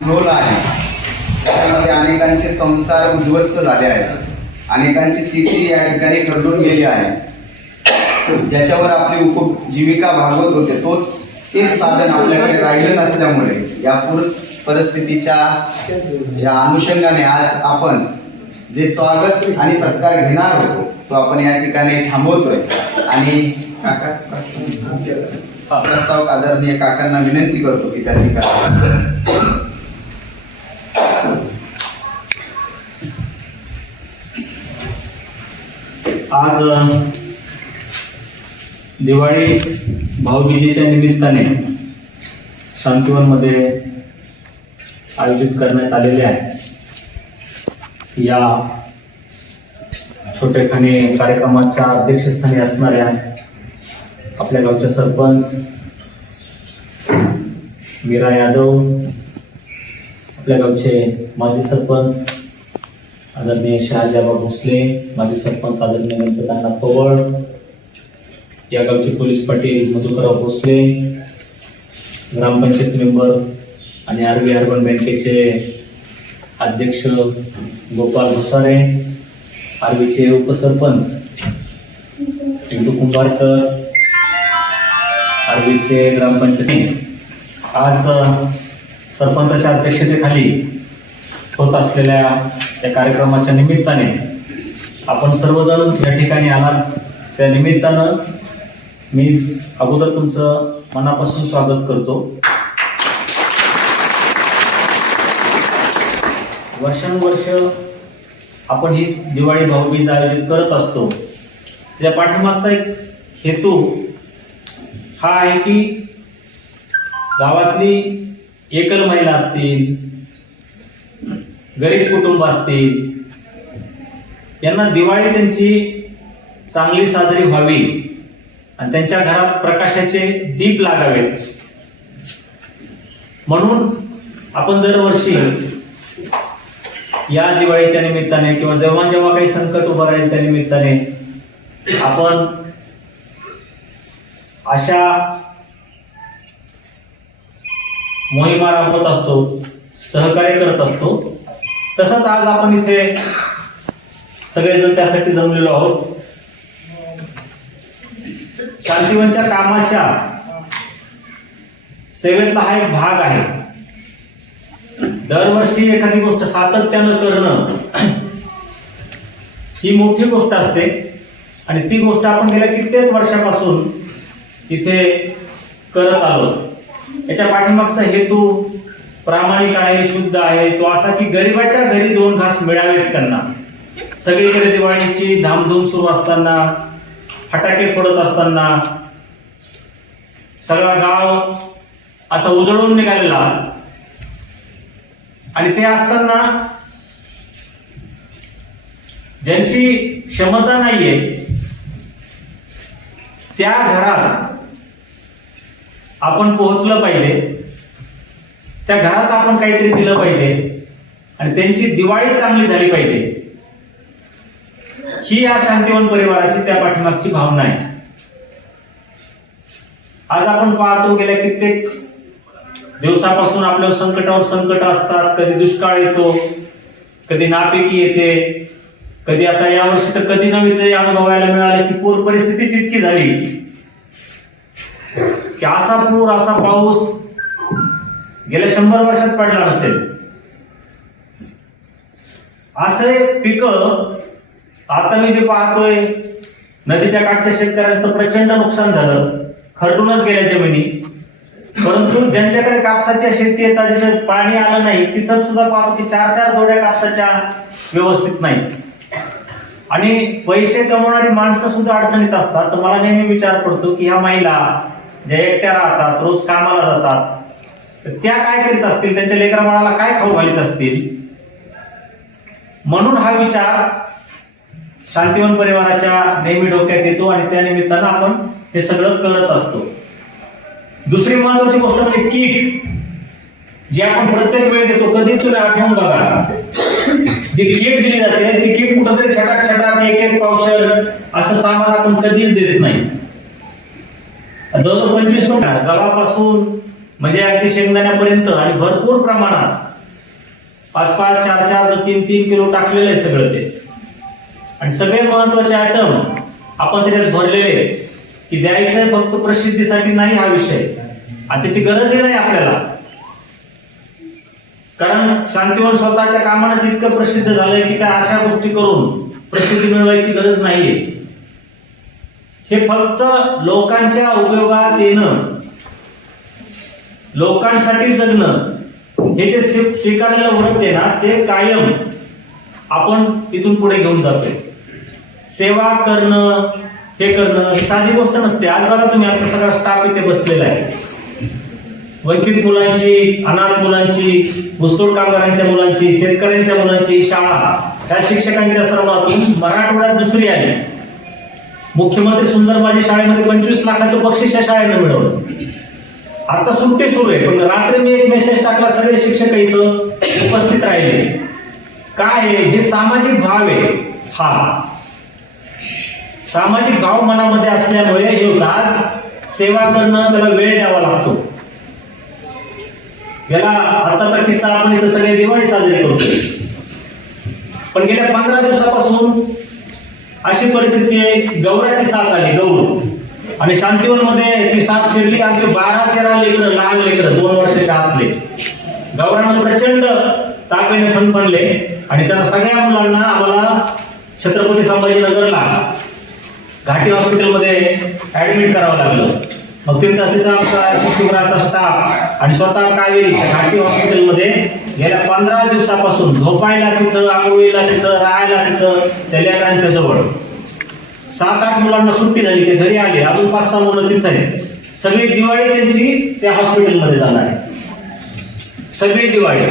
Role आहे. त्यामध्ये अनेकांचे संसार उद्ध्वस्त झाले आहेत, अनेकांची स्थिती या ठिकाणी खरडून गेली आहे. ज्याच्यावर आपली उपजीविका भागवत होते तेच साधन आपल्याकडे राहिलं नसल्यामुळे या परिस्थितीच्या या अनुषंगाने आज आपण जे स्वागत आणि सत्कार घेणार होतो तो आपण या ठिकाणी थांबवतोय. आणि प्रस्ताव आदरणीय काकांना विनंती करतो की त्यांनी करावं. आज दिवाळी भाऊबीजेच्या निमित्ताने शांतिवनमध्ये आयोजित करण्यात आलेले आहे. या छोटेखानी कार्यक्रमाच्या अध्यक्षस्थानी असणाऱ्या आपल्या गावचे सरपंच मीरा यादव, आपल्या गावचे माजी सरपंच आदरणीय शहाजाबा भोसले, माजी सरपंच आदरणीय गणपतांना पवळ, या गावचे पोलीस पाटील मधुकरराव भोसले, ग्रामपंचायत मेंबर आणि आरबी अर्बन बँकेचे अध्यक्ष गोपाल भुसारे, आरबीचे उपसरपंच इंदू कुंभारकर, आरबीचे ग्रामपंचायत. आज सरपंचाच्या अध्यक्षतेखाली होत असलेल्या या कार्यक्रमाच्या निमित्ताने आपण सर्वजण या ठिकाणी आलात. त्या निमित्तानं मी अगोदर तुमचं मनापासून स्वागत करतो. वर्षानुवर्ष आपण ही दिवाळी भाऊबीज आयोजित करत असतो. त्या पाठीमागचा एक हेतू हा आहे की गावातली एकल महिला असतील, गरीब कुटुंब असतील, यांना दिवाळी त्यांची चांगली साजरी व्हावी आणि त्यांच्या घरात प्रकाशाचे दीप लागावेत म्हणून आपण दरवर्षी या दिवाळीच्या निमित्ताने किंवा जेव्हा जेव्हा काही संकट उभं राहील त्या निमित्ताने आपण अशा मोहिमा राबवत असतो, सहकार्य करत असतो. तसंच आज आपण इथे सगळेजण त्यासाठी जमलेलो आहोत. शांतिवनच्या कामाच्या सेवेतला हा एक भाग आहे. दरवर्षी एखादी गोष्ट सातत्यानं करणं ही मोठी गोष्ट असते आणि ती गोष्ट आपण गेल्या कित्येक वर्षापासून इथे करत आलो. याच्या पाठीमागचा हेतू प्रामाणिक आहे, शुद्ध आहे. तो असा की गरिबाच्या घरी दोन घास मिळावेत त्यांना. सगळीकडे दिवाळीची धामधूम सुरू असताना, फटाके फोडत असताना, सगळा गाव असा उजळून निघालेला आणि ते असताना ज्यांची क्षमता नाहीये त्या घरात आपण पोहोचलं पाहिजे, त्या घरात आपण काहीतरी दिलं पाहिजे आणि त्यांची दिवाळी चांगली झाली पाहिजे. ही या शांतिवन परिवाराची त्या पाठीमागची भावना आहे. आज आपण पाहतो गेल्या कित्येक दिवसापासून आपल्यावर संकटावर संकट असतात. कधी दुष्काळ येतो, कधी नापिकी येते, कधी आता यावर्षी तर कधी नव्हे ते अनुभवायला मिळाले की पूर परिस्थितीच इतकी झाली की असा पूर, असा पाऊस गेल्या 100 वर्षात पडला नसेल. असे पिकं आता मी जे पाहतोय, नदीच्या काठच्या शेतकऱ्यांचं प्रचंड नुकसान झालं, खरडूनच गेल्या जमिनी. परंतु ज्यांच्याकडे कापसाच्या शेती येतात, जिथे पाणी आलं नाही, तिथं सुद्धा पाहतो की 4-4 जोड्या कापसाच्या व्यवस्थित नाही. आणि पैसे कमवणारी माणसं सुद्धा अडचणीत असतात. तर मला नेहमी विचार पडतो की ह्या महिला ज्या एकट्या राहतात, रोज कामाला जातात, तर त्या काय करीत असतील, त्यांच्या लेकरा बाळाला काय खाऊ घालीत असतील. म्हणून हा विचार शांतिवन परिवाराच्या नेहमी डोक्यात येतो आणि त्या निमित्तानं आपण हे सगळं करत असतो. दुसरी महत्वाची गोष्ट म्हणजे किट, जी आपण प्रत्येक वेळी देतो. कधीच तुम्ही आठवून बघा, जी किट दिली जाते ती किट कुठंतरी छटाक छटाक एक पावशर असं सामान आपण कधीच देत नाही. जवळजवळ 25 गव्हापासून म्हणजे अगदी शेंगदाण्यापर्यंत आणि भरपूर प्रमाणात 5-5, 4-4, 3-3 किलो टाकलेलं आहे सगळं ते. आणि सगळे महत्वाचे आयटम आपण त्याच्यात भरलेले की द्यायचंय फक्त प्रसिद्धीसाठी नाही हा विषय, आणि त्याची गरजही नाही आपल्याला. कारण शांतीवन स्वतःच्या कामानं इतकं प्रसिद्ध झालंय की त्या अशा गोष्टी करून प्रसिद्धी मिळवायची गरज नाहीये. हे फक्त लोकांच्या उपयोगात येणं, लोकांसाठी जगणं, हे जे स्वीकारलेलं व्रत आहे ना ते कायम आपण इथून पुढे घेऊन जातोय. सेवा करणं, हे करणं ही साधी गोष्ट नसते. आज बघा तुम्ही, आमचा सगळा स्टाफ इथे बसलेला आहे. वंचित मुलांची, अनाथ मुलांची, ऊसतोड कामगारांच्या मुलांची, शेतकऱ्यांच्या मुलांची शाळा, त्या शिक्षकांच्या श्रमातून मराठवाड्यात दुसरी आली. मुख्यमंत्री सुंदरबाजी शाळेमध्ये 25 लाखाचं बक्षीस या शाळेनं मिळवलं. आता सुट्टी सुरू आहे, पण रात्री मी एक मेसेज टाकला, सगळे शिक्षक इथं उपस्थित राहिले. काय आहे हे सामाजिक भाव आहे. हा सामाजिक भाव मनामध्ये असल्यामुळे हे आज सेवा करणं, त्याला वेळ द्यावा लागतो. याला आताचा किस्सा आपण इथं सगळे दिवाळी साजरी करतो, पण गेल्या 15 दिवसापासून अशी परिस्थिती आहे, गौराची साथ आली, गौर, आणि शांतीवन मध्ये ती साथ शिरली. आमचे 12-13 लेकरं, लहान लेकरं 2 वर्षाच्या आतले, गौरानं प्रचंड तापेने फणफणले आणि त्या सगळ्या मुलांना आम्हाला छत्रपती संभाजीनगरला घाटी हॉस्पिटलमध्ये ऍडमिट करावं लागलं. मग तिथं आमचा शिशुगृहाचा स्टाफ आणि स्वतः कावेरी घाटी हॉस्पिटलमध्ये गेल्या 15 दिवसापासून झोपायला तिथं, आंघोळीला तिथं, राहायला तिथं, त्या लेकरांच्या जवळ. 7-8 मुलांना सुट्टी झाली, ते घरी आले, अजून 5-6 मुलं तिथं आहेत. सगळी दिवाळी त्यांची त्या हॉस्पिटलमध्ये जाणार आहे, सगळी दिवाळी.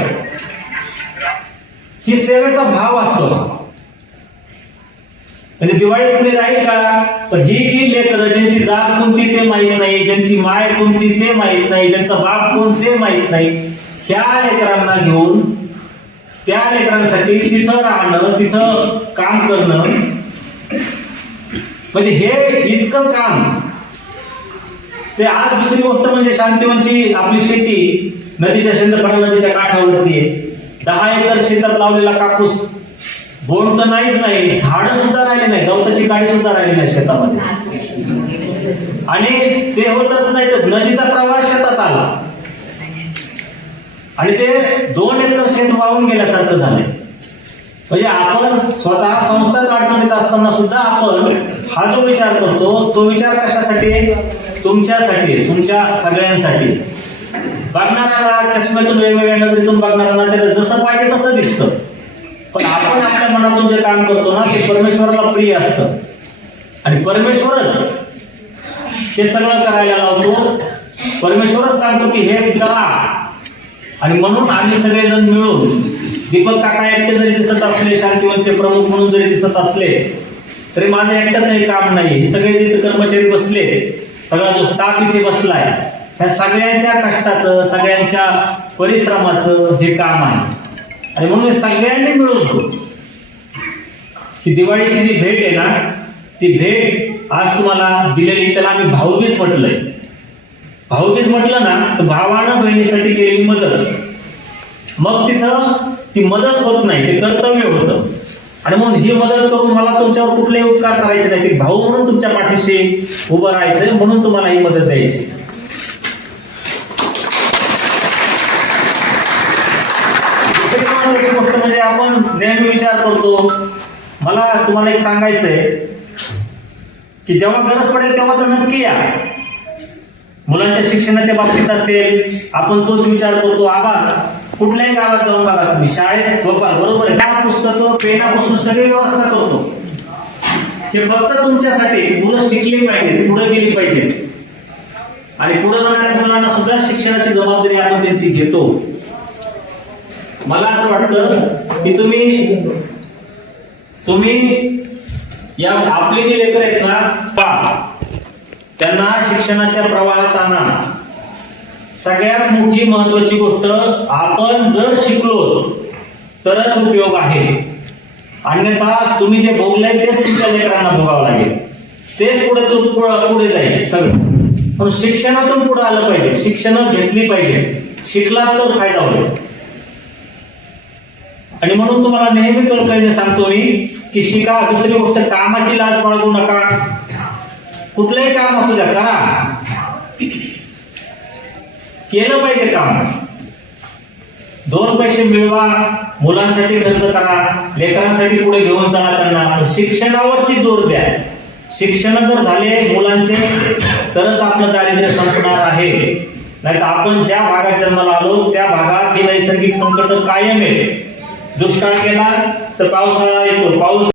ही सेवेचा भाव असतो. म्हणजे दिवाळी पुढे राहील का? पण ही जी लेकरं, ज्यांची जात कोणती ते माहीत नाही, ज्यांची माय कोणती ते माहीत नाही, ज्यांचा बाप कोण ते माहीत नाही, ह्या लेकरांना घेऊन त्या लेकरांसाठी तिथं राहणं, तिथं काम करणं, म्हणजे हे इतकं काम. ते आज दुसरी गोष्ट म्हणजे शांतीवनची आपली शेती नदीच्या शेंदपणा नदीच्या काठावरती आहे. 10 एकर शेतात लावलेला कापूस, बोंड तर नाहीच नाही, झाडं सुद्धा राहिले नाही, गवताची गाडी सुद्धा राहिली नाही शेतामध्ये. आणि ते होतच नाही तर नदीचा प्रवाह शेतात आला आणि ते 2 एकर शेत वाहून गेल्यासारखं झालंय. म्हणजे आपण स्वतः संस्थाच अडचणीत असताना सुद्धा आपण हा जो विचार करतो, तो विचार कशासाठी? तुमच्यासाठी, तुमच्या सगळ्यांसाठी. बघणाऱ्याला चष्म्यातून, वेगवेगळ्या नजरेतून बघणाऱ्याला त्याला जसं पाहिजे तसं दिसतं, पण आपण आपल्या मनातून जे काम करतो ना ते परमेश्वराला प्रिय असतं, आणि परमेश्वरच हे सगळं करायला लावतो. परमेश्वरच सांगतो की हे करा. आणि म्हणून आम्ही सगळेजण मिळून, दीपक काका एकटे जरी दिसत असले, शांतीवनचे प्रमुख म्हणून जरी दिसत असले, तरी माझं एकटाच काम नाही. हे सगळे जे कर्मचारी बसले, सगळा जो स्टाफ इथे बसलाय, ह्या सगळ्यांच्या कष्टाचं, सगळ्यांच्या परिश्रमाचं हे काम आहे. आणि म्हणून सगळ्यांनी मिळून ही दिवाळीची जी भेट आहे ना, ती भेट आज तुम्हाला दिलेली, त्याला आम्ही भाऊबीज म्हटलंय. भाऊबीज म्हटलं ना तर भावानं बहिणीसाठी केलेली मदत. मग तिथं ती मदत होत नाही, ते कर्तव्य होतं. आणि म्हणून ही मदत करून मला तुमच्यावर कुठलेही उपकार करायचे नाही, की भाऊ म्हणून तुमच्या पाठीशी उभं राहायचंय, म्हणून तुम्हाला ही मदत द्यायची. गोष्ट म्हणजे आपण नेहमी विचार करतो. मला तुम्हाला एक सांगायचंय की जेव्हा गरज पडेल तेव्हा तर नक्की या. मुलांच्या शिक्षणाच्या बाबतीत असेल, आपण तोच विचार करतो. आबा कुठल्याही गावात जाऊन बघा तुम्ही, शाळेत गोपाल बरोबर आहे, पुस्तकं पेनापासून सगळी व्यवस्था करतो. हे फक्त तुमच्यासाठी, मुलं शिकली पाहिजे, पुढे गेली पाहिजे, आणि पुढे जाणाऱ्या मुलांना सुद्धा शिक्षणाची जबाबदारी आपण त्यांची घेतो. मला असं वाटतं की तुम्ही या आपले जे लेकर आहेत ना, त्यांना शिक्षणाच्या प्रवाहात आणा. सगळ्यात मोठी महत्वाची गोष्ट, आपण जर शिकलो तरच उपयोग आहे, अन्यथा तुम्ही जे भोगलंय तेच तुमच्या लेकरांना भोगावं लागेल, तेच पुढे जाईल सगळं. पण शिक्षणातून पुढे आलं पाहिजे, शिक्षण घेतली पाहिजे, शिकलात तर फायदा होईल. आणि म्हणून तुम्हाला नेहमी कळकळीने सांगतो मी की शिका. दुसरी गोष्ट, कामाची लाज बाळगू नका. कुठलंही काम असू द्या, करा, केलं पाहिजे काम. 2 पैसे मिळवा, मुलांसाठी खर्च करा, लेकरांसाठी पुढे घेऊन चला त्यांना. शिक्षणावरती जोर द्या. शिक्षण जर झाले मुलांचे तरच आपलं दारिद्र्य संपणार आहे. नाही तर आपण ज्या भागात जन्माला आलो त्या भागात ही नैसर्गिक संकट कायम आहे. दुष्काळ केला तर पावसाळा येतो, पाऊस